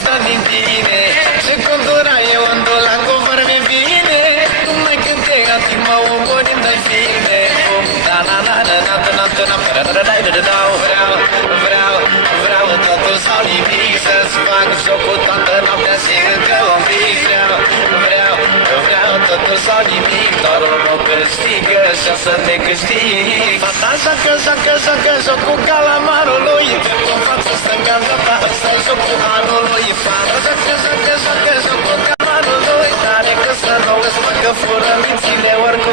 sta din tine Și contura e un dolan cu vorbe bine Tu mai cânte ca timă omorim de fine Vreau totul sau nimic Să-ți fac jocul toată noaptea și încă un pic Vreau totul sau nimic Doar un loc câștigă și o să te câștig Fata joacă jocul calamarului Pentru față stânga ta ăsta-i jocul anului Fata joacă jocul calamarului Tare că să nu îți facă fură mințile oricum